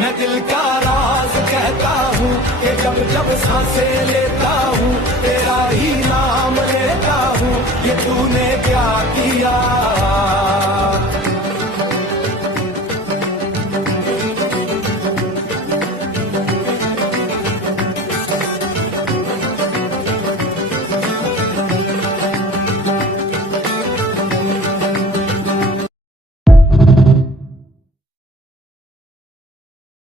मैं दिल का राज कहता हूँ कि जब जब सांसें लेता हूँ तेरा ही नाम लेता हूँ, ये तूने क्या किया।